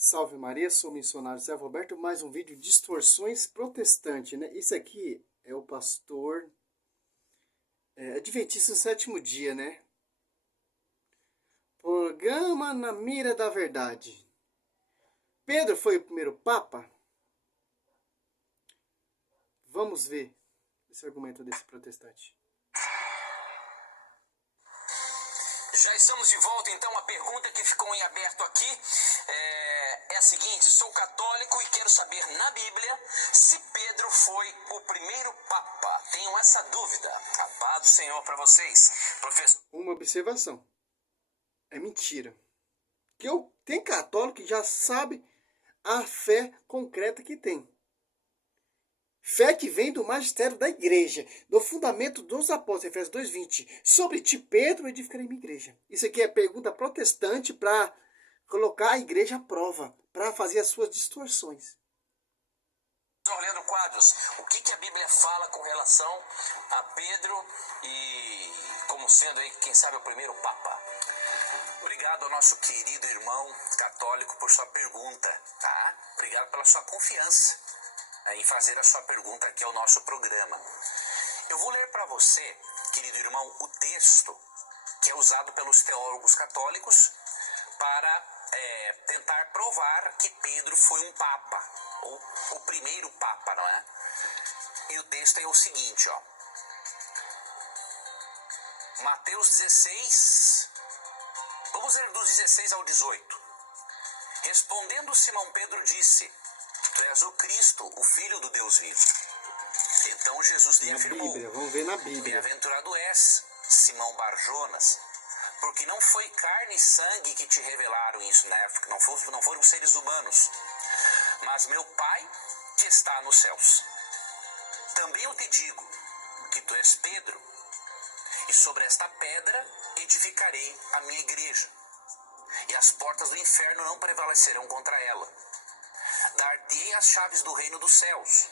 Salve Maria, sou o missionário Zé Roberto, mais um vídeo Distorções Protestantes, né? Isso aqui é o pastor Adventista do Sétimo Dia, né? Programa na mira da verdade. Pedro foi o primeiro papa? Vamos ver esse argumento desse protestante. Já estamos de volta, então. A pergunta que ficou em aberto aqui é a seguinte: sou católico e quero saber na Bíblia se Pedro foi o primeiro papa. Tenho essa dúvida. A paz do Senhor para vocês, professor. Uma observação. É mentira. Tem católico que já sabe a fé concreta que tem. Fé que vem do magistério da igreja, do fundamento dos apóstolos, Efésios 2:20. Sobre ti, Pedro, edificarei minha igreja. Isso aqui é pergunta protestante para colocar a igreja à prova, para fazer as suas distorções. Leandro Quadros, o que a Bíblia fala com relação a Pedro e como sendo aí, quem sabe, o primeiro papa? Obrigado ao nosso querido irmão católico por sua pergunta, tá? Obrigado pela sua confiança em fazer a sua pergunta aqui ao nosso programa. Eu vou ler para você, querido irmão, o texto que é usado pelos teólogos católicos para tentar provar que Pedro foi um papa, ou o primeiro papa, não é? E o texto é o seguinte, ó. Mateus 16, vamos ler dos 16 ao 18. Respondendo Simão Pedro disse: Tu és o Cristo, o Filho do Deus vivo. Então Jesus lhe afirmou: Bíblia, vamos ver na Bíblia. Bem-aventurado és, Simão Barjonas, porque não foi carne e sangue que te revelaram isso, né? Não foram seres humanos, mas meu Pai que está nos céus. Também eu te digo que tu és Pedro, e sobre esta pedra edificarei a minha igreja, e as portas do inferno não prevalecerão contra ela. Dar-te-ei as chaves do reino dos céus.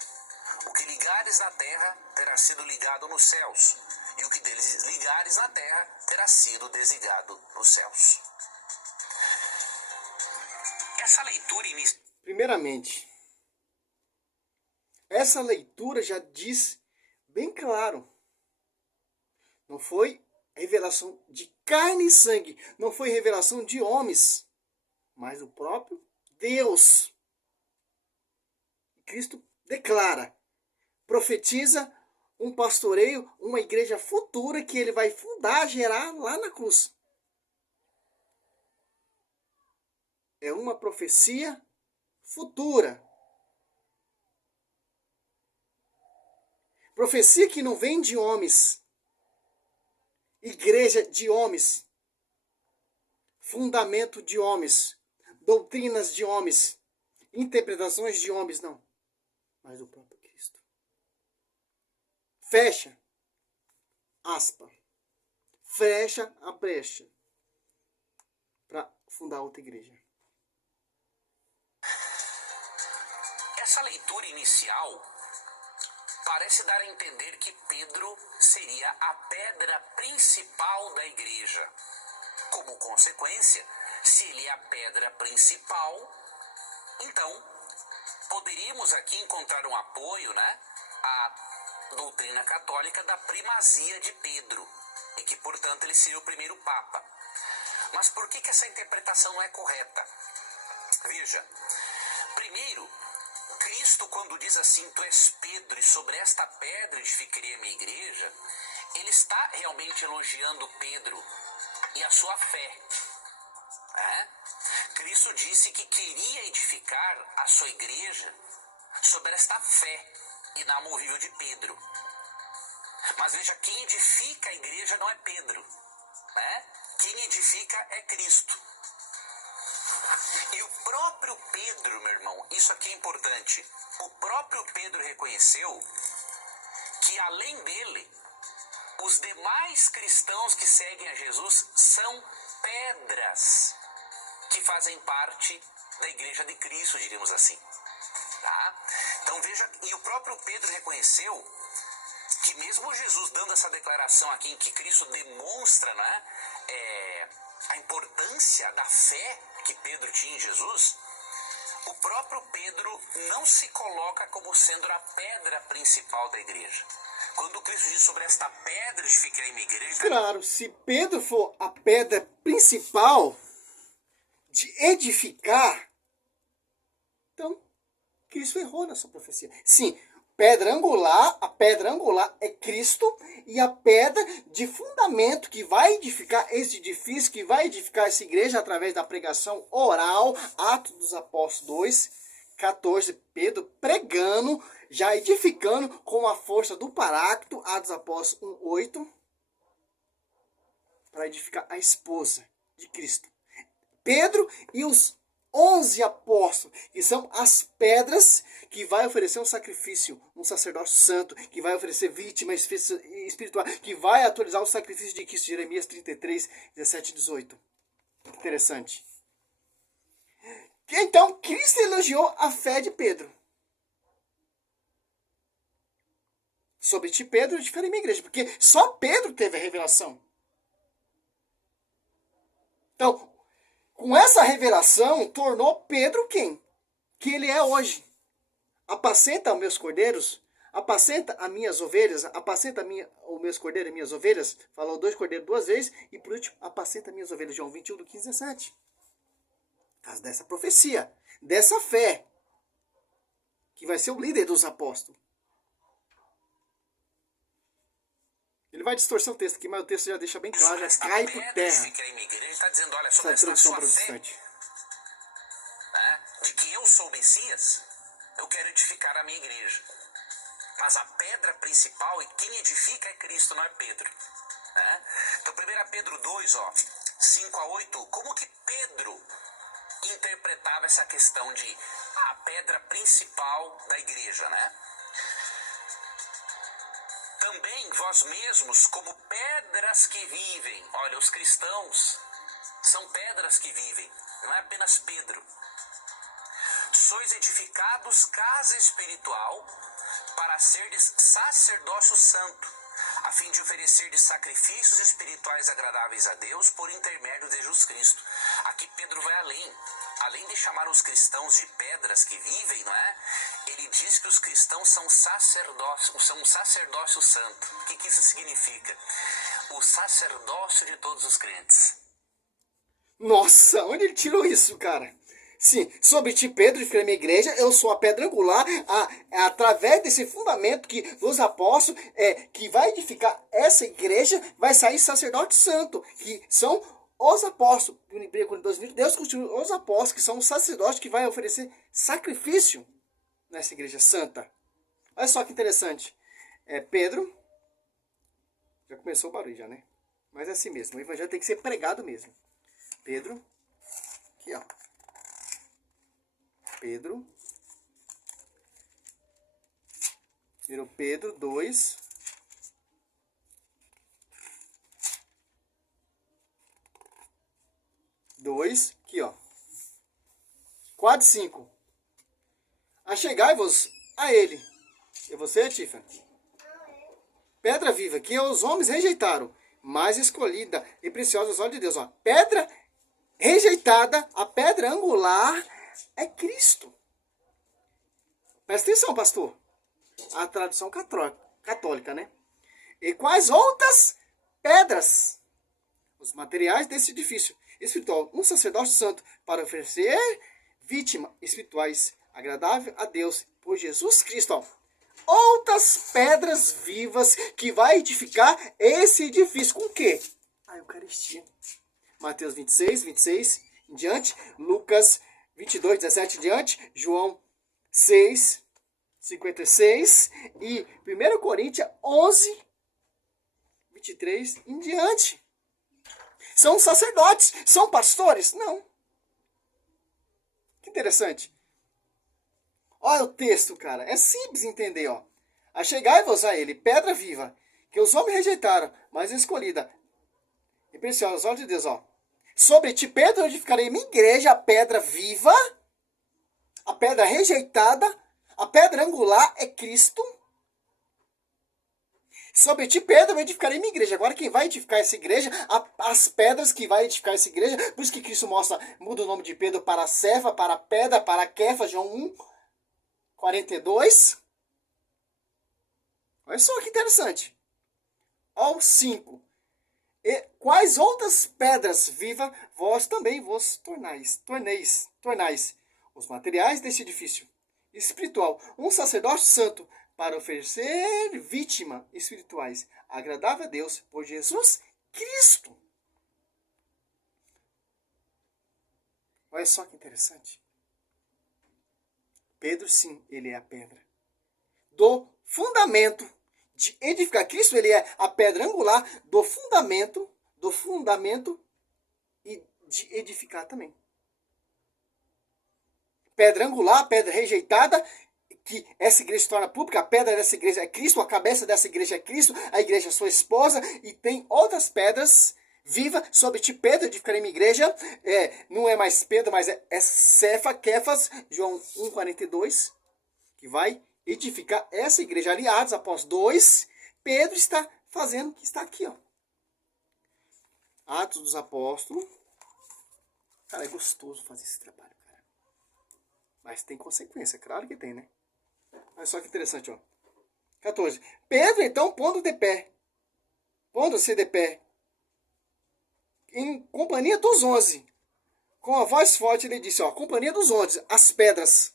O que ligares na terra terá sido ligado nos céus, e o que desligares na terra terá sido desligado nos céus. Essa leitura inicia. Primeiramente, essa leitura já diz bem claro. Não foi revelação de carne e sangue, não foi revelação de homens, mas do próprio Deus. Cristo declara, profetiza um pastoreio, uma igreja futura que ele vai fundar, gerar lá na cruz. É uma profecia futura. Profecia que não vem de homens. Igreja de homens. Fundamento de homens. Doutrinas de homens. Interpretações de homens, não. Mas do próprio Cristo. Fecha. Aspa. Fecha a brecha. Para fundar outra igreja. Essa leitura inicial parece dar a entender que Pedro seria a pedra principal da igreja. Como consequência, se ele é a pedra principal, então poderíamos aqui encontrar um apoio, né, à doutrina católica da primazia de Pedro, e que, portanto, ele seria o primeiro papa. Mas por que essa interpretação não é correta? Veja, primeiro, Cristo, quando diz assim, tu és Pedro, e sobre esta pedra edificarei a minha igreja, ele está realmente elogiando Pedro e a sua fé. Cristo disse que queria edificar a sua igreja sobre esta fé inamovível de Pedro. Mas veja, quem edifica a igreja não é Pedro, né? Quem edifica é Cristo. E o próprio Pedro, meu irmão, isso aqui é importante, o próprio Pedro reconheceu que, além dele, os demais cristãos que seguem a Jesus são pedras que fazem parte da igreja de Cristo, diríamos assim. Tá? Então veja, e o próprio Pedro reconheceu que mesmo Jesus dando essa declaração aqui em que Cristo demonstra, né, a importância da fé que Pedro tinha em Jesus, O próprio Pedro não se coloca como sendo a pedra principal da igreja. Quando Cristo diz sobre esta pedra edificarei minha igreja... Claro, se Pedro for a pedra principal de edificar, então Cristo errou nessa profecia. Sim, a pedra angular é Cristo, e a pedra de fundamento que vai edificar esse edifício, que vai edificar essa igreja através da pregação oral, Atos dos Apóstolos 2, 14, Pedro pregando, já edificando com a força do Paráclito, Atos dos Apóstolos 1, 8, para edificar a esposa de Cristo. Pedro e os 11 apóstolos, que são as pedras que vai oferecer um sacrifício, um sacerdócio santo, que vai oferecer vítima espiritual, que vai atualizar o sacrifício de Cristo, Jeremias 33, 17 e 18. Interessante. Então, Cristo elogiou a fé de Pedro. Sobre ti, Pedro, edificarei minha igreja, porque só Pedro teve a revelação. Então, com essa revelação, tornou Pedro quem? Que ele é hoje. Apacenta os meus cordeiros, apacenta as minhas ovelhas, apacenta os meus cordeiros e minhas ovelhas. Falou 2 cordeiros 2 vezes. E por último, apacenta minhas ovelhas. João 21, do 15 a 17. Por causa dessa profecia, dessa fé, que vai ser o líder dos apóstolos. Ele vai distorcer o texto aqui, mas o texto já deixa bem claro, já cai por terra. Ele está dizendo, olha, sobre essa esta sua protestante. fé, né, de que eu sou o Messias, eu quero edificar a minha igreja. Mas a pedra principal e quem edifica é Cristo, não é Pedro. Né? Então, 1 Pedro 2, 5 a 8, como que Pedro interpretava essa questão de a pedra principal da igreja, né? Também vós mesmos, como pedras que vivem. Olha, os cristãos são pedras que vivem, não é apenas Pedro. Sois edificados casa espiritual para serdes sacerdócio santo, a fim de oferecerdes sacrifícios espirituais agradáveis a Deus por intermédio de Jesus Cristo. Aqui Pedro vai além. Além de chamar os cristãos de pedras que vivem, não é? Ele diz que os cristãos são um sacerdócio santo. O que isso significa? O sacerdócio de todos os crentes. Nossa, onde ele tirou isso, cara? Sim, sobre ti, Pedro, edificarei minha igreja, eu sou a pedra angular, através desse fundamento que os apóstolos, que vai edificar essa igreja, vai sair sacerdote santo, que são os apóstolos. Em 1 Coríntios 2, Deus constituiu os apóstolos, que são os sacerdotes que vai oferecer sacrifício nessa igreja santa. Olha só que interessante. Pedro, já começou o barulho já, né? Mas é assim mesmo, o evangelho tem que ser pregado mesmo. Pedro, aqui ó. Pedro, 1 Pedro 2, aqui ó, 4, 5. Achegai-vos a ele. E você, Tifa? Pedra viva, que os homens rejeitaram, mas escolhida e preciosa aos olhos de Deus. Ó. Pedra rejeitada, a pedra angular é Cristo. Presta atenção, pastor. A tradução católica, né? E quais outras pedras? Os materiais desse edifício espiritual. Um sacerdócio santo para oferecer vítimas espirituais agradáveis a Deus por Jesus Cristo. Ó. Outras pedras vivas que vai edificar esse edifício. Com o quê? A Eucaristia. Mateus 26 em diante. Lucas 22, 17 em diante. João 6, 56. E 1 Coríntios 11, 23 em diante. São sacerdotes? São pastores? Não. Que interessante. Olha o texto, cara. É simples entender, ó. Achegai-vos a ele, pedra viva, que os homens rejeitaram, mas escolhida e preciosa aos olhos de Deus, ó. Sobre ti, Pedro, eu edificarei minha igreja, a pedra viva, a pedra rejeitada, a pedra angular é Cristo. Sobre ti, Pedro, eu edificarei minha igreja. Agora quem vai edificar essa igreja, as pedras que vai edificar essa igreja, por isso que Cristo muda o nome de Pedro para Cefa, para pedra, para Kefa, João 1, 42. Olha só que interessante. Ao 5. E quais outras pedras vivas vós também vos tornais os materiais deste edifício espiritual, um sacerdócio santo, para oferecer vítimas espirituais, agradável a Deus por Jesus Cristo. Olha só que interessante. E sim, ele é a pedra do fundamento de edificar. Cristo, ele é a pedra angular do fundamento e de edificar também. Pedra angular, pedra rejeitada, que essa igreja se torna pública, a pedra dessa igreja é Cristo, a cabeça dessa igreja é Cristo, a igreja é sua esposa, e tem outras pedras vivas sobre ti, Pedro, edificarei minha igreja. Não é mais Pedro, mas é Cefa, Kefas, João 1,42, que vai edificar essa igreja. Aliados, após 2, Pedro está fazendo o que está aqui, ó. Atos dos Apóstolos. Cara, é gostoso fazer esse trabalho, cara. Mas tem consequência, claro que tem, né? Olha só que interessante, ó. 14. Pedro, então, pondo-se de pé, em companhia dos 11, com a voz forte, ele disse, ó, companhia dos 11, as pedras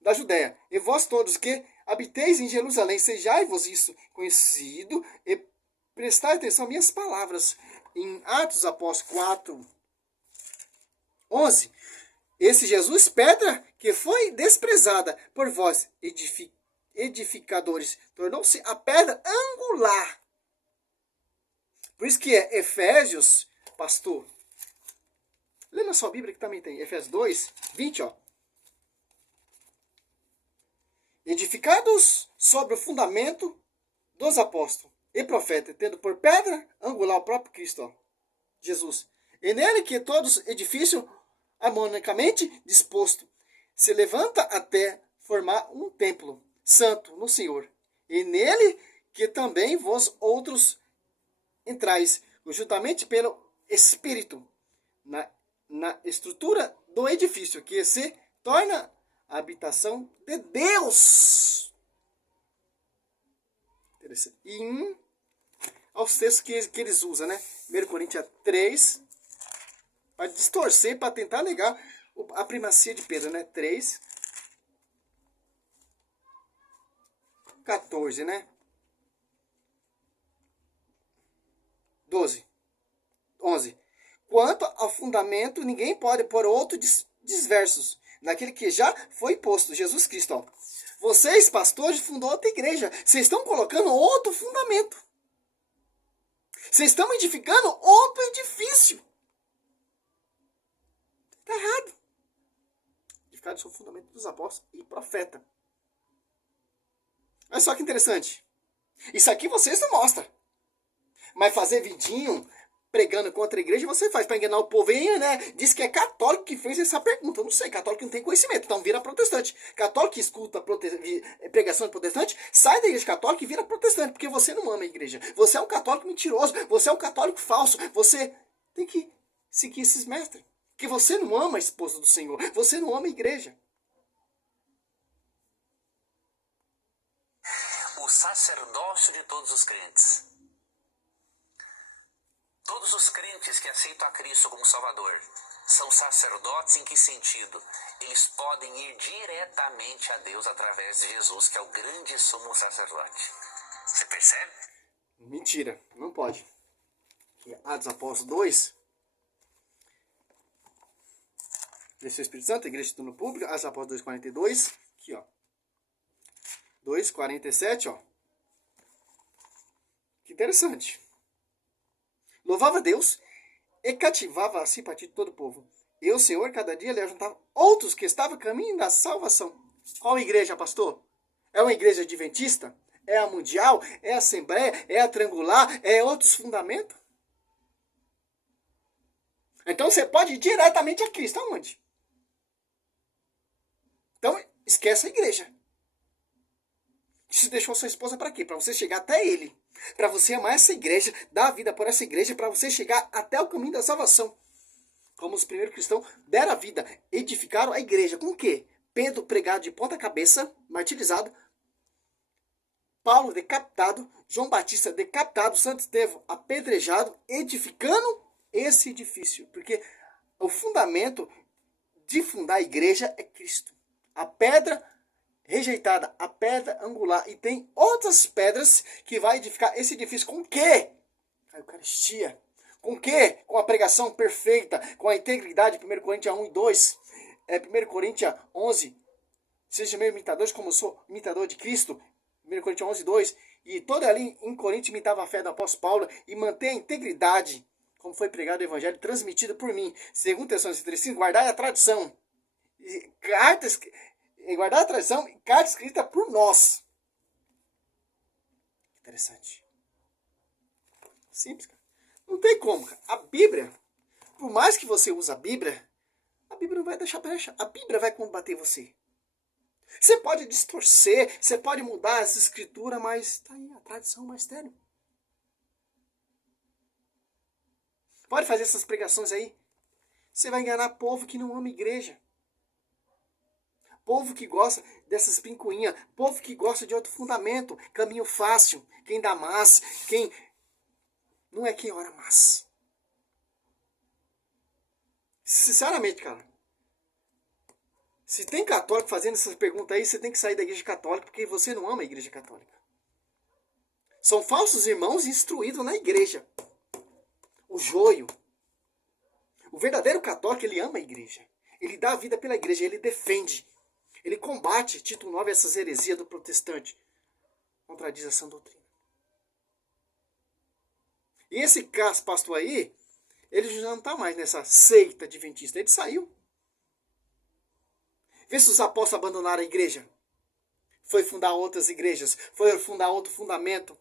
da Judéia, e vós todos que habiteis em Jerusalém, sejai-vos isso conhecido, e prestai atenção às minhas palavras. Em Atos dos Apóstolos 4, 11, esse Jesus, pedra que foi desprezada por vós, edificadores, tornou-se a pedra angular. Por isso que é Efésios, pastor. Lê na sua Bíblia que também tem, Efésios 2, 20, ó. Edificados sobre o fundamento dos apóstolos e profetas, tendo por pedra angular o próprio Cristo, ó, Jesus. E nele que todos edifícios harmonicamente disposto se levanta até formar um templo santo no Senhor. E nele que também vós outros entrais, juntamente pelo Espírito, na estrutura do edifício, que se torna a habitação de Deus. Interessante. E aos textos que eles usam, né? 1 Coríntios 3, para distorcer, para tentar negar a primacia de Pedro, né? 3, 14, né? 12, 11. Quanto ao fundamento, ninguém pode pôr outro diversos naquele que já foi posto, Jesus Cristo. Ó. Vocês, pastores, fundou outra igreja. Vocês estão colocando outro fundamento. Vocês estão edificando outro edifício. Está errado. Edificado sobre o fundamento dos apóstolos e profeta. Olha só que interessante. Isso aqui vocês não mostram. Mas fazer vidinho pregando contra a igreja, você faz para enganar o povo. E, né, diz que é católico que fez essa pergunta. Eu não sei, católico não tem conhecimento, então vira protestante. Católico que escuta pregação de protestante, sai da igreja católica e vira protestante, porque você não ama a igreja. Você é um católico mentiroso, você é um católico falso. Você tem que seguir esses mestres. Porque você não ama a esposa do Senhor, você não ama a igreja. O sacerdócio de todos os crentes. Todos os crentes que aceitam a Cristo como Salvador são sacerdotes em que sentido? Eles podem ir diretamente a Deus através de Jesus, que é o grande sumo sacerdote. Você percebe? Mentira, não pode. Atos Apóstolos 2. Desceu o Espírito Santo, a igreja de turno público, Atos Apóstolos 2,42. Aqui, ó. 2,47, ó. Que interessante. Louvava Deus e cativava a simpatia de todo o povo. E o Senhor, cada dia, lhe ajuntava outros que estavam caminho da salvação. Qual igreja, pastor? É uma igreja adventista? É a mundial? É a assembleia? É a triangular? É outros fundamentos? Então você pode ir diretamente a Cristo. Aonde? Então esquece a igreja. Você deixou sua esposa para quê? Para você chegar até ele. Para você amar essa igreja, dar a vida por essa igreja, para você chegar até o caminho da salvação. Como os primeiros cristãos deram a vida, edificaram a igreja. Com o quê? Pedro pregado de ponta cabeça, martirizado. Paulo decapitado. João Batista decapitado. Santo Estevão apedrejado, edificando esse edifício. Porque o fundamento de fundar a igreja é Cristo. A pedra rejeitada, a pedra angular. E tem outras pedras que vai edificar esse edifício. Com o quê? A Eucaristia. Com o quê? Com a pregação perfeita, com a integridade. 1 Coríntios 1 e 2. 1 Coríntios 11. Seja meus imitadores como eu sou imitador de Cristo. 1 Coríntios 11 e 2. E todo ali em Coríntios imitava a fé do apóstolo Paulo e manter a integridade, como foi pregado o evangelho, transmitido por mim. 2 Tessalonicenses 3:5, guardai a tradição. Guardar a tradição e carta escrita por nós. Interessante. Simples, cara. Não tem como, cara. A Bíblia, por mais que você use a Bíblia não vai deixar brecha. A Bíblia vai combater você. Você pode distorcer, você pode mudar as escrituras, mas tá aí a tradição mais sério. Pode fazer essas pregações aí. Você vai enganar povo que não ama a igreja. Povo que gosta dessas pincuinhas. Povo que gosta de outro fundamento. Caminho fácil. Quem dá mais. Quem... Não é quem ora mais. Sinceramente, cara. Se tem católico fazendo essas perguntas aí, você tem que sair da igreja católica, porque você não ama a igreja católica. São falsos irmãos instruídos na igreja. O joio. O verdadeiro católico, ele ama a igreja. Ele dá a vida pela igreja, ele defende. Ele combate, Tito 9, essas heresias do protestante. Contradiz essa doutrina. E esse pastor aí, ele já não está mais nessa seita adventista. Ele saiu. Vê se os apóstolos abandonaram a igreja. Foi fundar outras igrejas. Foi fundar outro fundamento.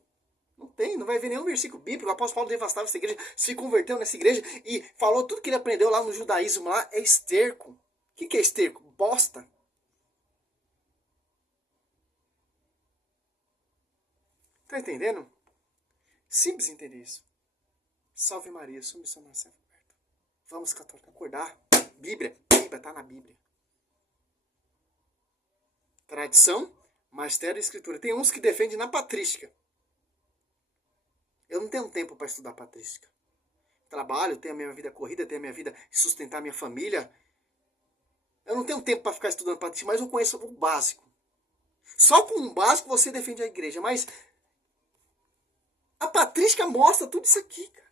Não tem, não vai ver nenhum versículo bíblico. O apóstolo Paulo devastava essa igreja, se converteu nessa igreja e falou tudo que ele aprendeu lá no judaísmo. Lá é esterco. O que é esterco? Bosta. Tá entendendo? Simples entender isso. Salve Maria, sou missionário servo aberto. Vamos, católico, acordar. Bíblia tá na Bíblia. Tradição, magistério e escritura. Tem uns que defendem na patrística. Eu não tenho tempo para estudar patrística. Trabalho, tenho a minha vida corrida, tenho a minha vida de sustentar minha família. Eu não tenho tempo para ficar estudando patrística, mas eu conheço o básico. Só com o básico você defende a igreja, mas a patrística mostra tudo isso aqui, cara.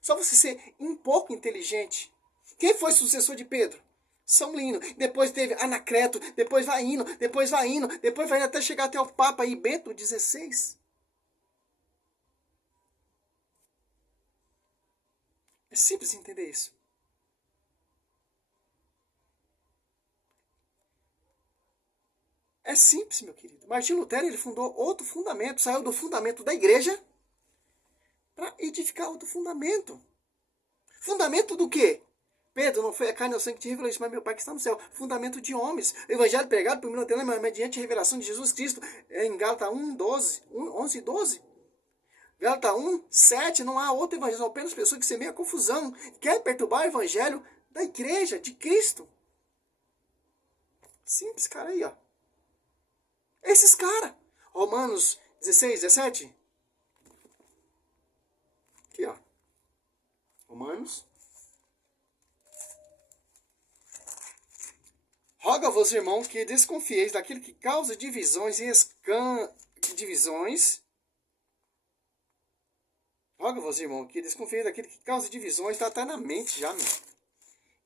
Só você ser um pouco inteligente. Quem foi sucessor de Pedro? São Lino. Depois teve Anacreto, depois vai indo, depois vai até chegar até o Papa aí, Bento XVI. É simples entender isso. É simples, meu querido. Martinho Lutero, ele fundou outro fundamento, saiu do fundamento da igreja para edificar outro fundamento. Fundamento do quê? Pedro, não foi a carne ou sangue que te revelou isso, mas meu Pai que está no céu. Fundamento de homens. O evangelho pregado por mim, mediante a revelação de Jesus Cristo. Em Gálatas 11 e 12. Gálatas 1, 7, não há outro evangelho, são apenas pessoas que semeiam a confusão. Quer perturbar o evangelho da igreja, de Cristo. Simples, cara, aí, ó. Esses caras. Romanos 16, 17. Aqui, ó. Romanos. Roga-vos, irmão, que desconfieis daquele que causa divisões e divisões. Roga-vos, irmão, que desconfieis daquele que causa divisões, está na mente já, meu.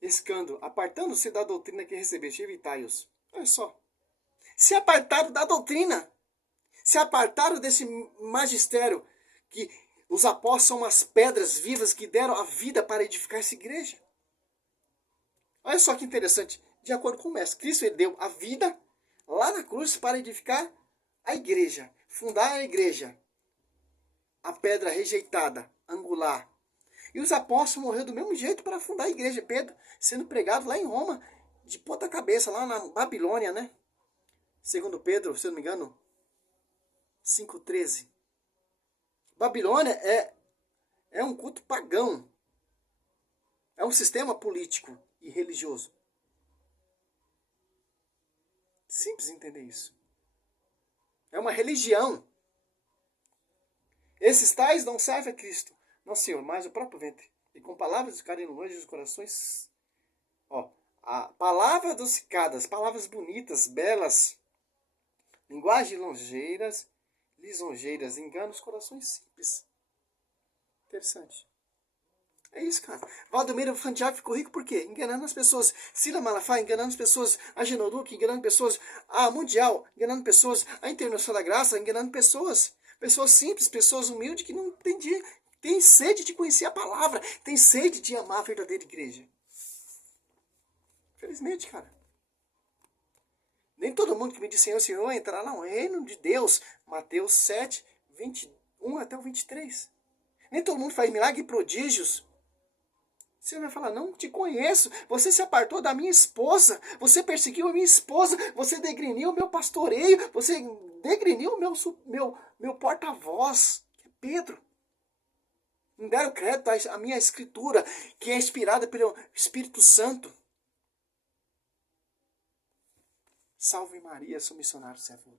Escândalo, apartando-se da doutrina que recebeste, evitai-os. Olha só. Se apartaram da doutrina. Se apartaram desse magistério que os apóstolos são umas pedras vivas que deram a vida para edificar essa igreja. Olha só que interessante. De acordo com o mestre, Cristo deu a vida lá na cruz para edificar a igreja. Fundar a igreja. A pedra rejeitada, angular. E os apóstolos morreram do mesmo jeito para fundar a igreja. Pedro sendo pregado lá em Roma, de ponta cabeça, lá na Babilônia, né? Segundo Pedro, se eu não me engano, 5:13. Babilônia é um culto pagão. É um sistema político e religioso. Simples entender isso. É uma religião. Esses tais não servem a Cristo, não, Senhor, mas o próprio ventre. E com palavras ficarem longe dos corações. Ó, a palavra adocicadas, palavras bonitas, belas, linguagem lisonjeiras, engana os corações simples. Interessante. É isso, cara. Valdomiro Fandiago ficou rico por quê? Enganando as pessoas. Sila Malafaia enganando as pessoas. A Genoduque enganando pessoas. A Mundial enganando pessoas. A Internacional da Graça enganando pessoas. Pessoas simples, pessoas humildes que não tem sede de conhecer a palavra. Tem sede de amar a verdadeira igreja. Felizmente, cara. Nem todo mundo que me diz Senhor, Senhor entrará no reino de Deus. Mateus 7, 21 até o 23. Nem todo mundo faz milagre e prodígios. Você vai falar, não te conheço. Você se apartou da minha esposa. Você perseguiu a minha esposa. Você degriniu o meu pastoreio. Você degriniu o meu porta-voz, que é Pedro. Não deram crédito à minha escritura, que é inspirada pelo Espírito Santo. Salve Maria, sou missionário servo.